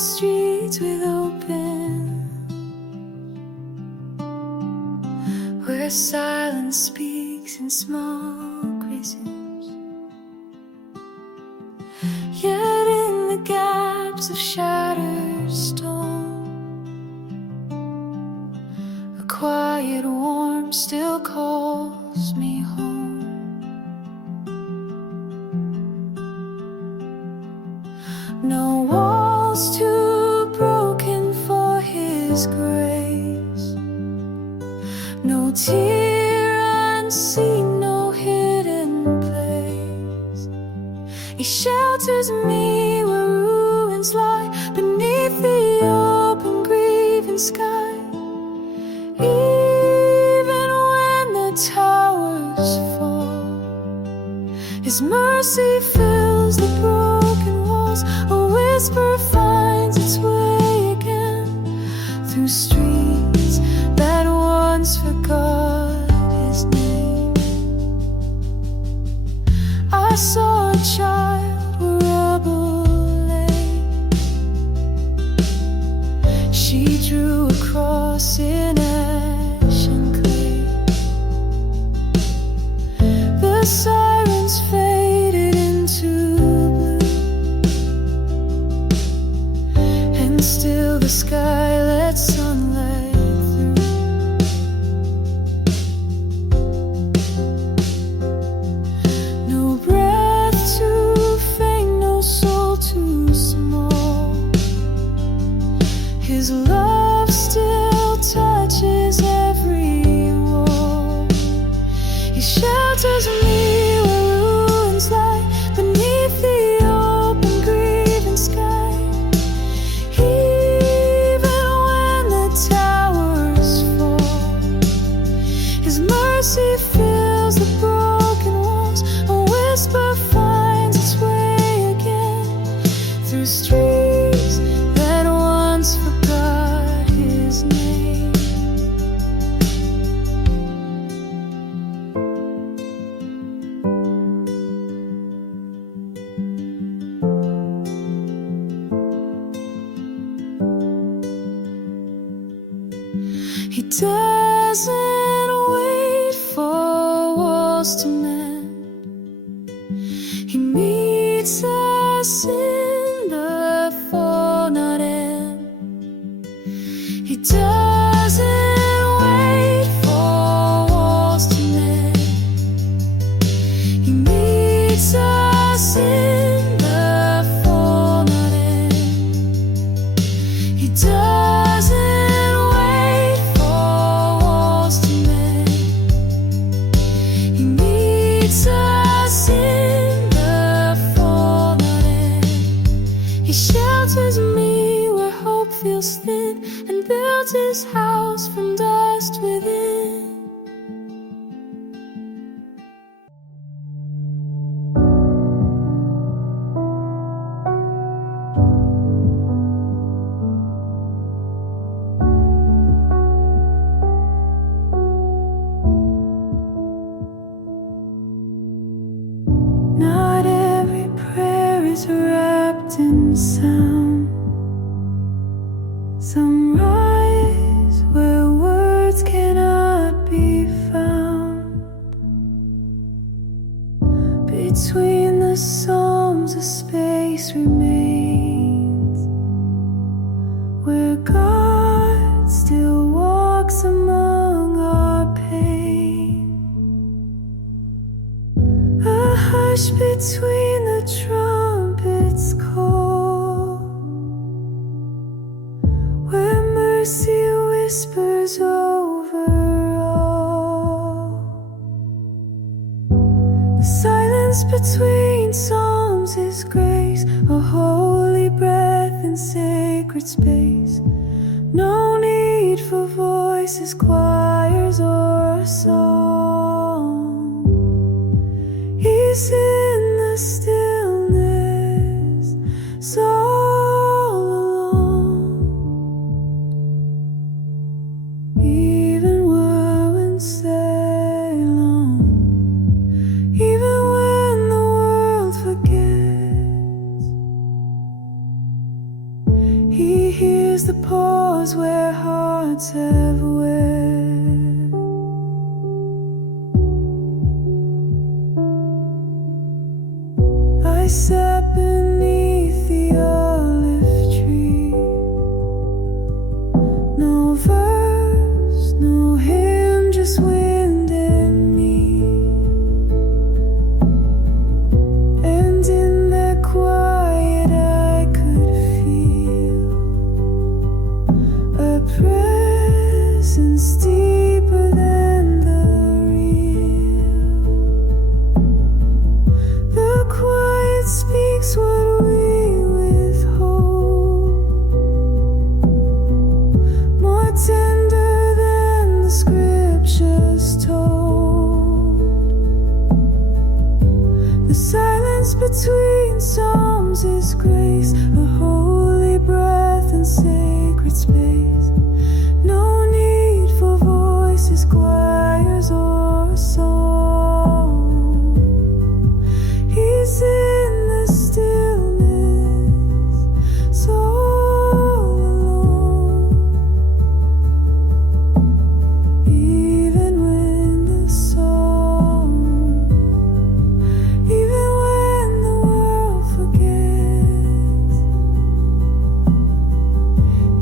streets with open, where silence speaks in small graces. Yet in the gaps of shattered stone, a quiet warmth still calls me home. No walls too broken for His grace, no tear unseen, no hidden place. He shelters me where ruins lie, beneath the open grieving sky. Even when the towers fall, His mercy fills the broken walls. A whisper finds its way again through streets that once forgot His name. I saw a child where rubble lay. She drew a cross in ash and clay. The sirens faded into blue, and still the sky let sunlight through. No breath too faint, no soul too small. His love still touches every wall. He shelters me where ruins lie, beneath the open grieving sky. Even when the towers fall, His mercy fills the broken walls. A whisper finds its way again through streets that once forgot His name. He doesn't wait for walls to mend. He meets us in the fall, not end. He doesn't wait for walls to mend. He meets us in the fall, not end. He doesn't wait for walls to mend. He meets us in the fall, not end. He shelters me where hope feels thin, and builds His house from dust within. Not every prayer is wrapped in sound. Some rise where words cannot be found. Between the psalms a space remains, where God still walks among our pain. A hush between the trumpets call, where mercy whispers over all. The silence between psalms is grace, a holy breath in sacred space. No need for voices, choirs, or a song. He's in the stillness, all alone. Even whirlwinds stay alone. Even when the world forgets, He hears the pause where hearts have wept. I sat beneath the olive tree. No verse, no hymn, just wind and me. And in that quiet I could feel a presence deeper than the real. The quiet speaks what we withhold, more tender than the scriptures told. The silence between psalms is grace, a holy breath and sacred space. No need for voices, choirs, or song. He's in the stillness, so alone. Even when the song, even when the world forgets,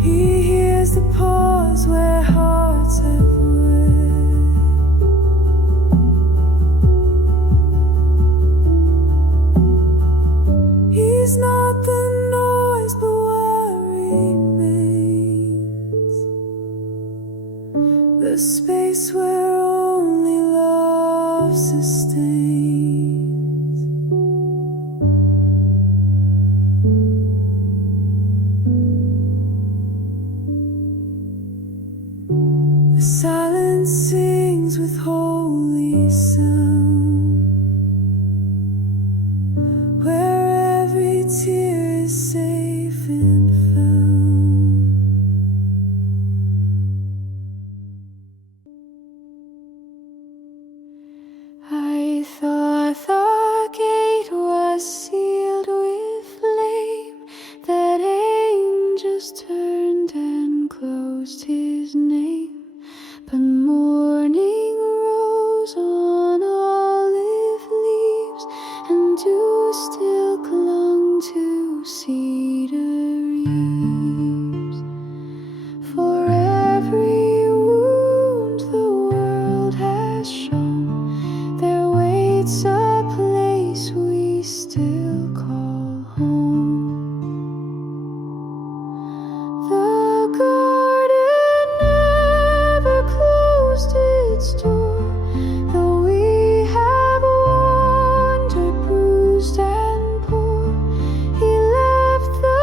he hears the pause where hearts have wept. He's not the noise, but what remains, the space where only love sustains. The silence sings with holy sound, where every tear is safe and found. I thought the gate was sealed with flame, that angels turned and closed his name. But morning rose on olive leaves, and dew still clung to cedar eaves. For every wound the world has shown, there waits a place we still call home. The garden never closed its door, though we have wandered bruised and poor. He left the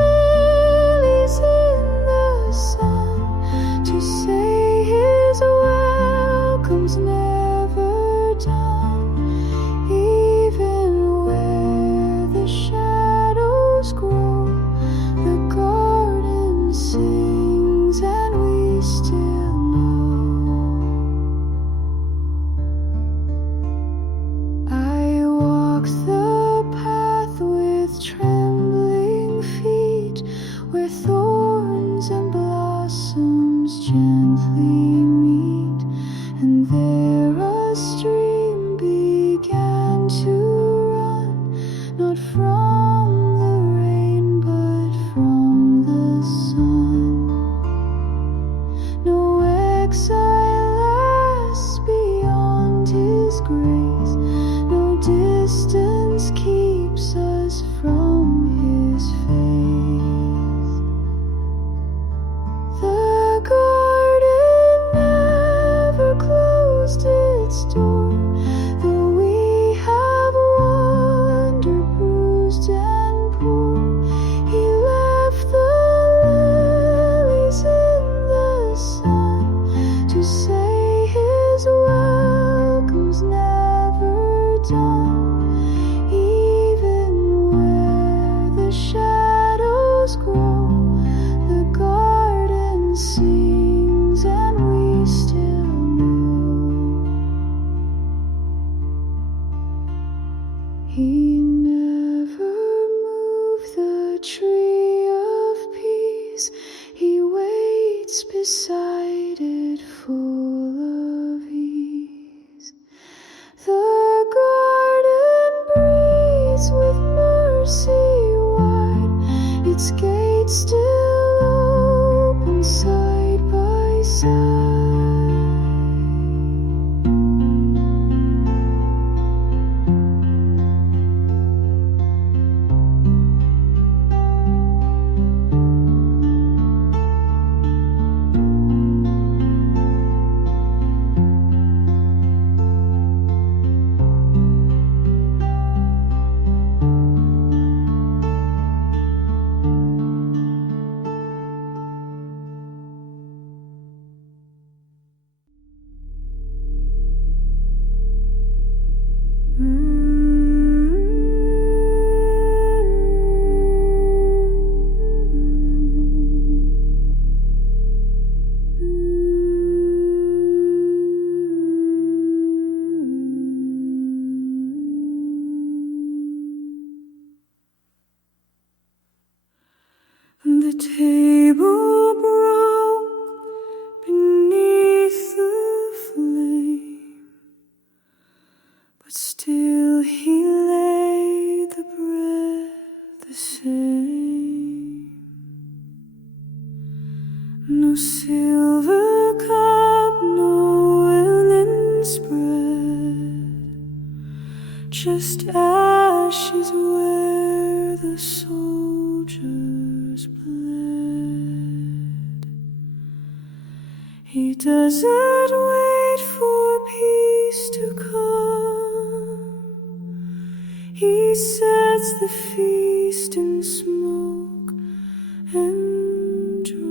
lilies in the sun to say his welcome's never done. Even where the shadows grow, the garden sings and we still know. I walk the path with trembling feet, where thorns and blossoms gently meet, and there a stream began to run, not from the rain but from the sun. No exile lasts beyond his grace, no distance keeps us from his face. The garden never closed its door, though we have wandered bruised and poor. He left the lilies in the sun to say his welcome's never done. Even where the shadows grow, the garden sings and we still know. He never moved the tree of peace. decided, full of ease. The garden breathes with mercy wide, its gates still open side by side. The table broke beneath the flame, but still he laid the bread the same. No silver cup, no linen spread, just ashes where the soldiers bled. He doesn't wait for peace to come. He sets the feast in smoke and drum.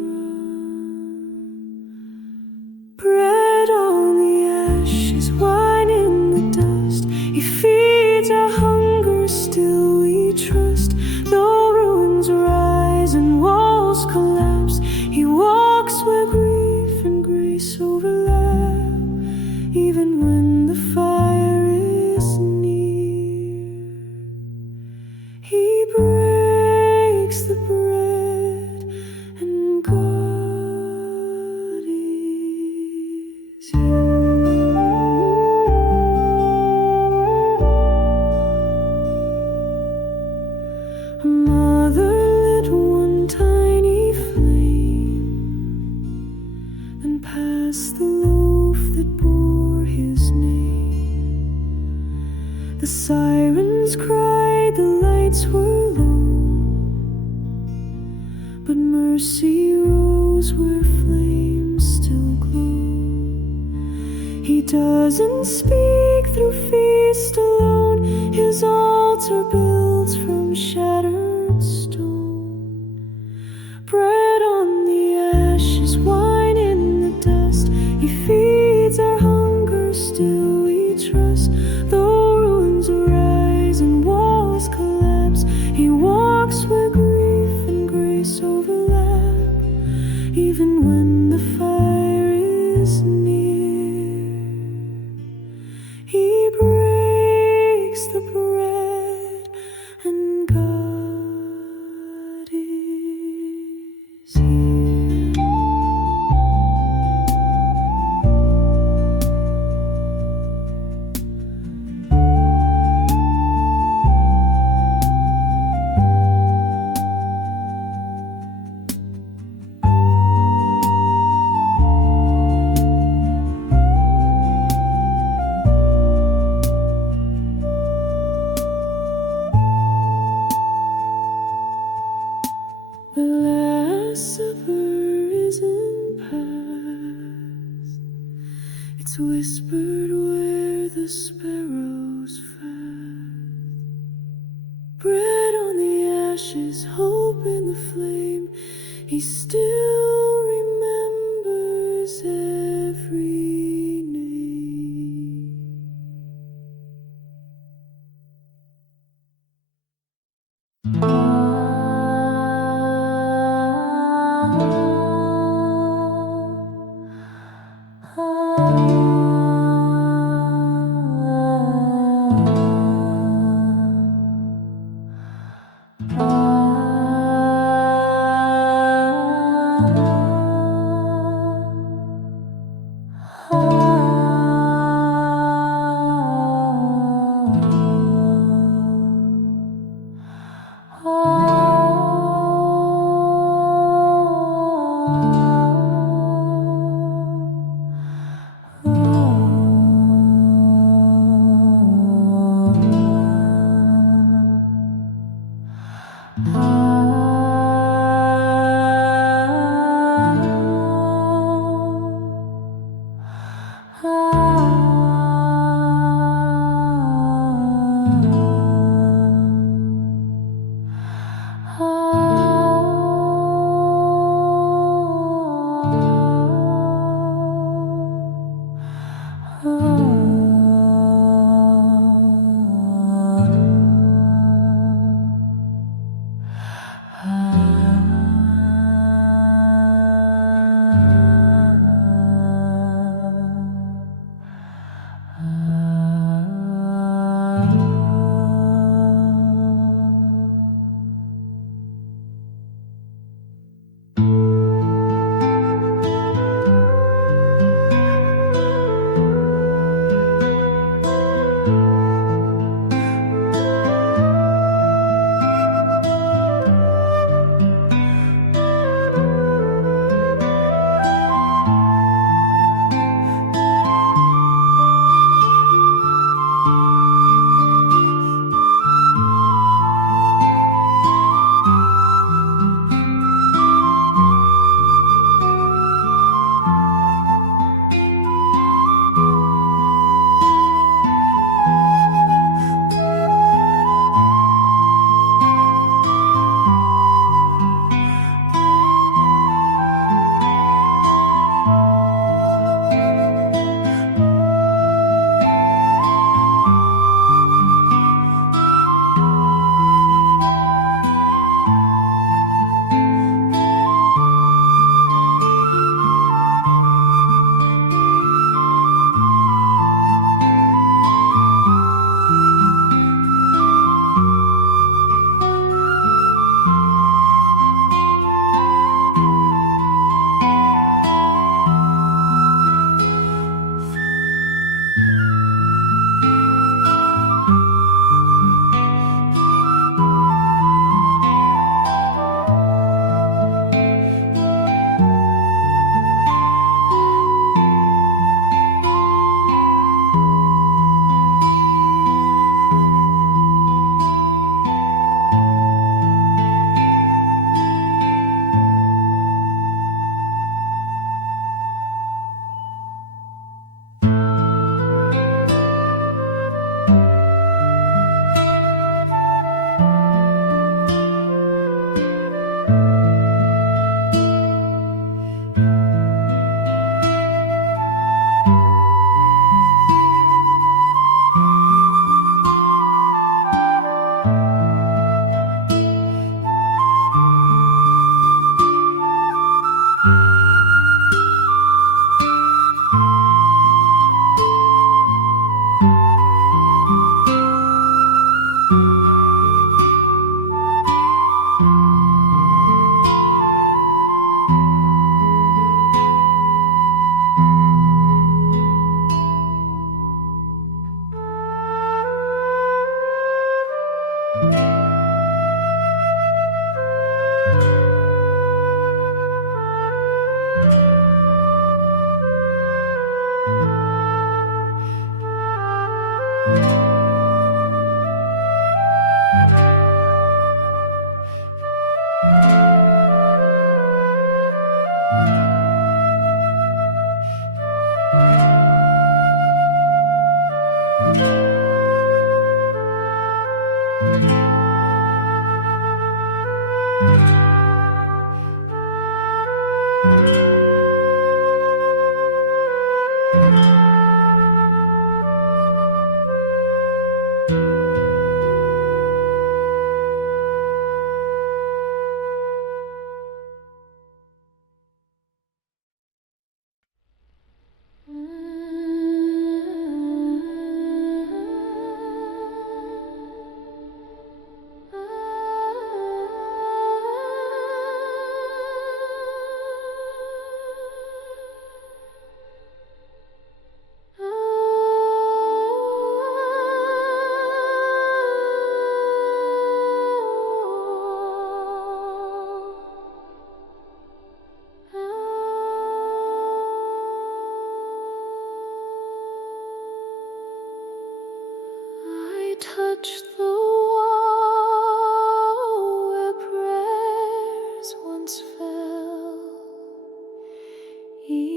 Bread on the ashes, wine in the dust. He feeds our hunger, still we trust. Though ruins rise and walls collapse, he walks where grief and grace overlap. Even when the fire is near, he breaks the bread, and God is here. A mother lit one tiny flame, then passed the loaf that bore his name. The sirens cried, the lights were low, but mercy rose where flames still glow. He doesn't speak through feast alone, his altar builds from shattered stone. Bread on the ashes, wine in the dust. He feeds our hunger, still we trust. Though ruins arise and walls collapse, he walks where grief and grace overlap. Even when the fire is near, he breaks the bread, and God is here. The Last Supper isn't past, it's whispered where the sparrows fast. Bread on the ashes, hope in the flame, he still remembers every name.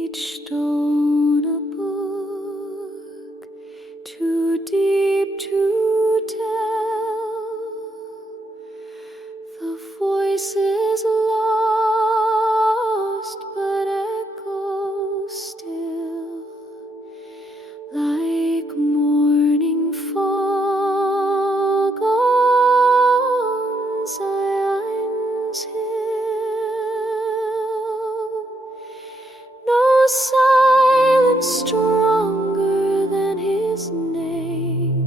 each stone a book, too deep to tell. The voice is lost, but echoes still, like morning fog on Zion's hill. No silence stronger than his name,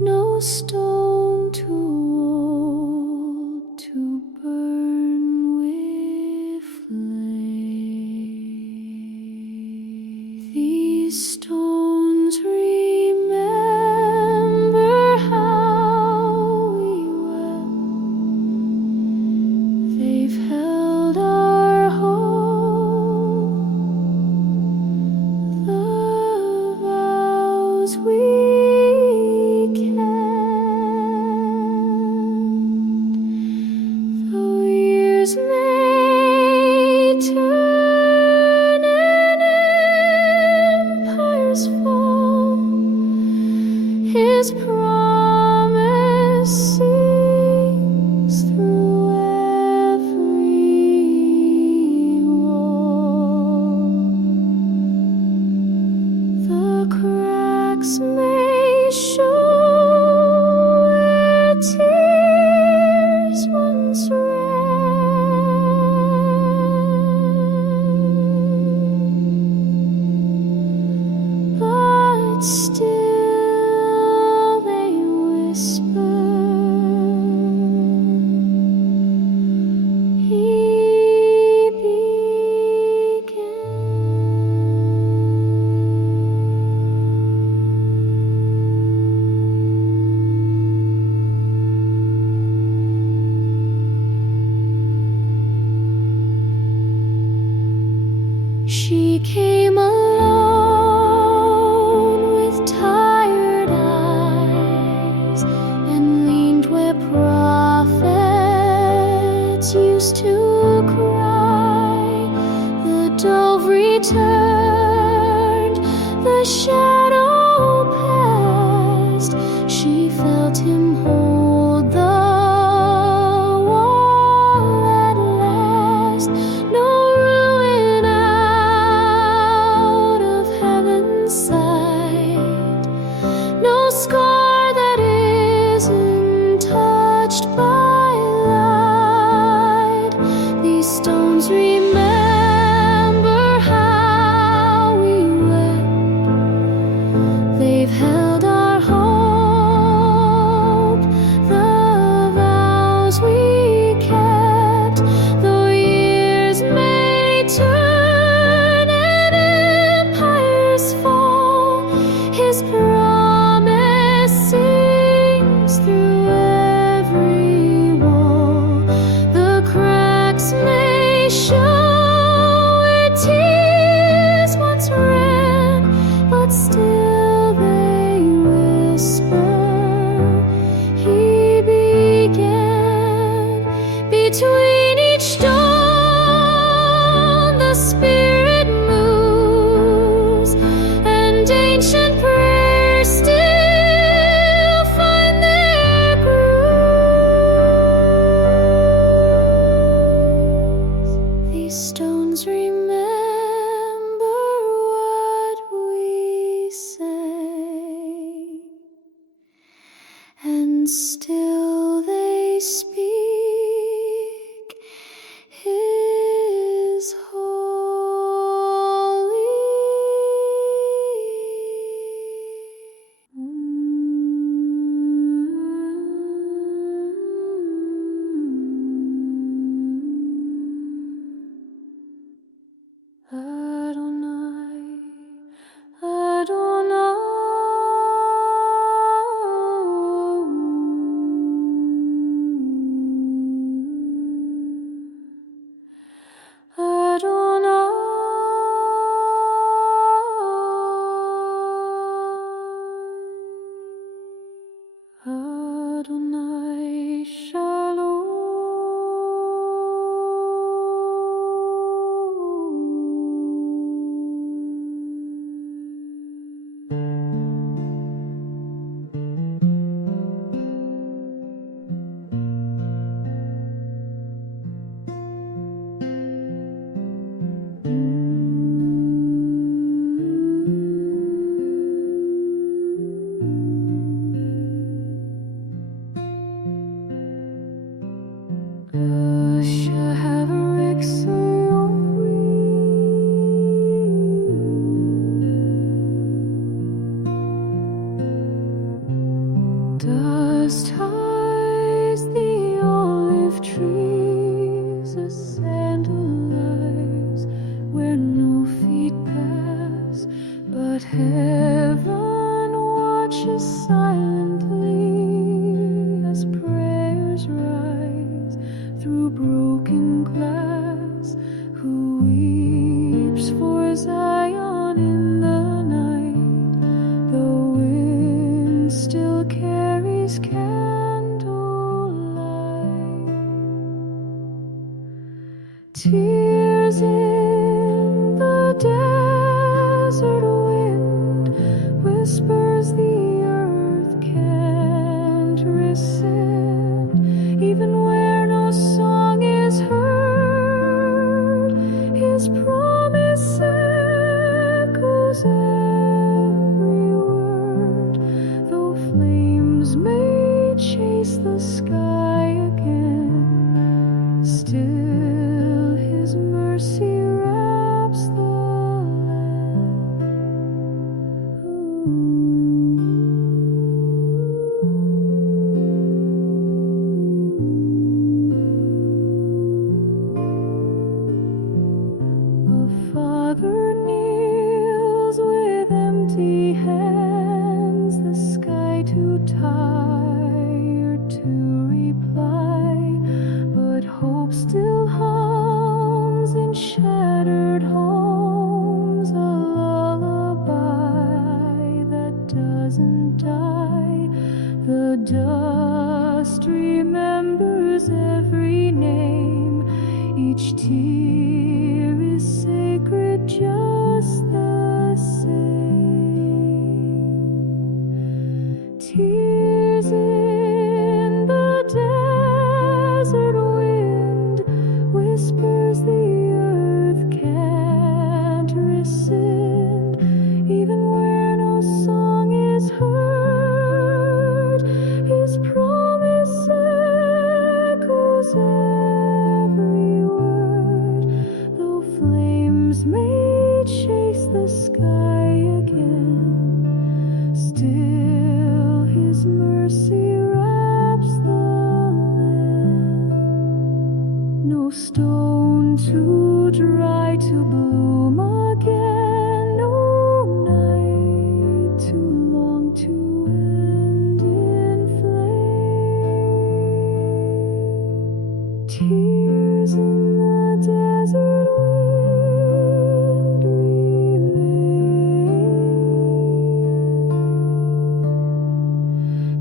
no stone too old to burn with flame. These stones remember how we wept. They've held our hope, the vows we kept. Though years may turn and empires fall, his promise sings through every wall. The cracks may show where tears once ran, but still they whisper, he began. She came alone with tired eyes and leaned where prophets used to cry. The dove returned, the shadow passed. She felt him hold the wall at last. No ruin out of heaven's sight, no scar that isn't touched by light. These stones remember how we wept. They've held our hope, the vows we kept. Though years may turn and empires fall, his promise sings through every wall. The cracks may show where tears once ran, but still they whisper, he began. Between each stone the Spirit moves, and ancient prayers still find their grooves. These stones remember what we say, and still they speak his holy. Adonai, Adonai. and lies where no feet pass, but heaven watches silently as prayers rise through broken glass. Who weeps for Zion in the night? The wind still carries candlelight. Tears in the desert wind whispers the earth can't rescind, even where no song is heard. His promise echoes every word, though flames may chase the sky again. Still his mercy wraps the land. A father kneels with empty hands, the sky too tired to reply, but hope still hums in shattered homes, a lullaby that doesn't die. The dust remembers every name, each tear is sacred just the same. Tears in the desert wind whispers the earth can't rescind, even where no song is heard. His promise echoes every word, though flames may chase the sky again. Still his mercy wraps the land. No stone too dry to bloom again, no night too long to end in flame. Tears in the desert wind remain,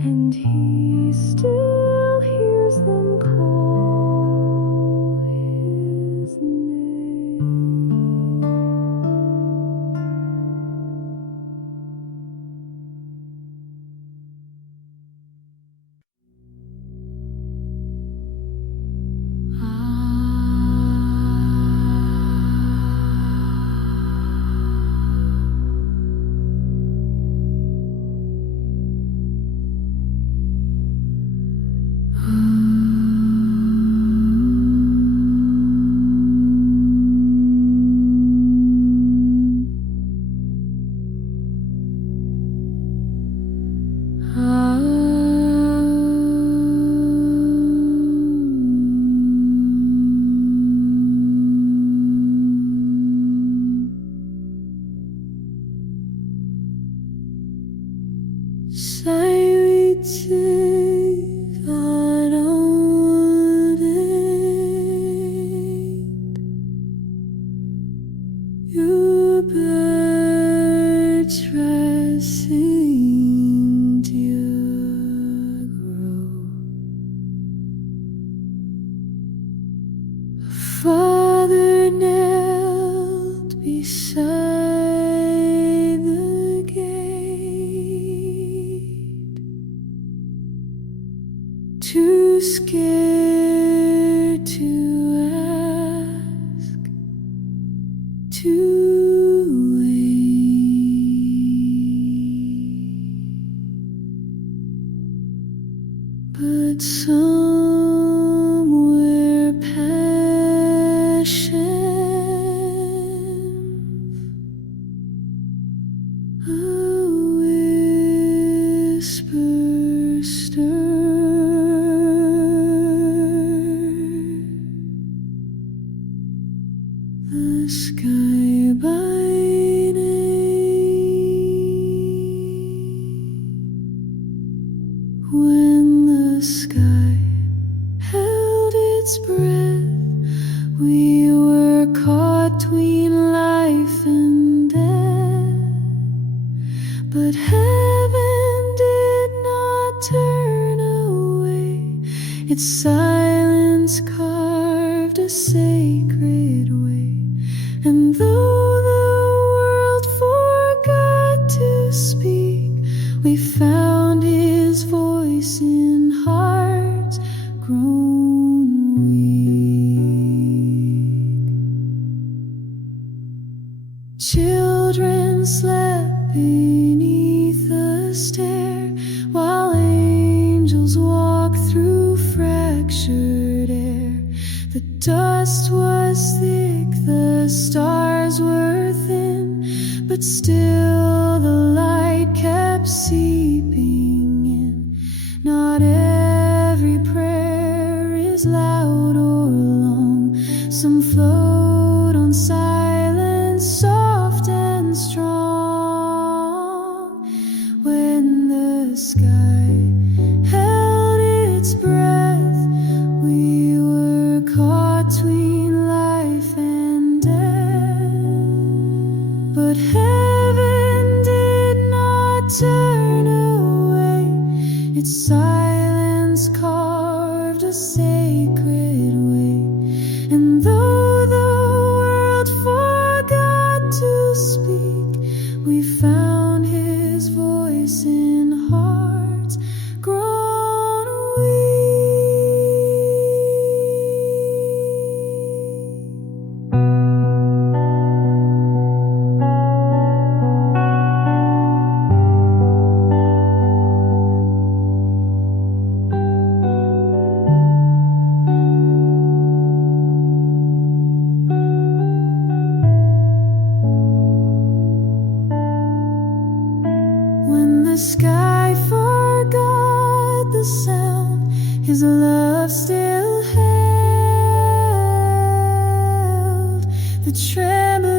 and he still hears them call his name. Sight unaudited, your birds rising to grow. A father knelt beside the gate, too scared to ask, to wait. But somewhere passion, a whisper stirred. the sky by name. When the sky held its breath, we were caught between life and death. But heaven did not turn away, its silence carved a sacred way. And though the world forgot to speak, we found his voice in hearts grown weak. Children slept beneath the stair, while angels walked through fractured air. The dust was thick, the stars were thin, but still the light kept seeping in. Not every prayer is loud or long, some float on silence, soft and strong. When the sky held its breath, we were caught between life and death. But heaven did not turn away, its silence carved a sacred way. And though the world forgot to speak, we found his voice in hearts grown weak. When the sky forgot the sound, his love still held the trembling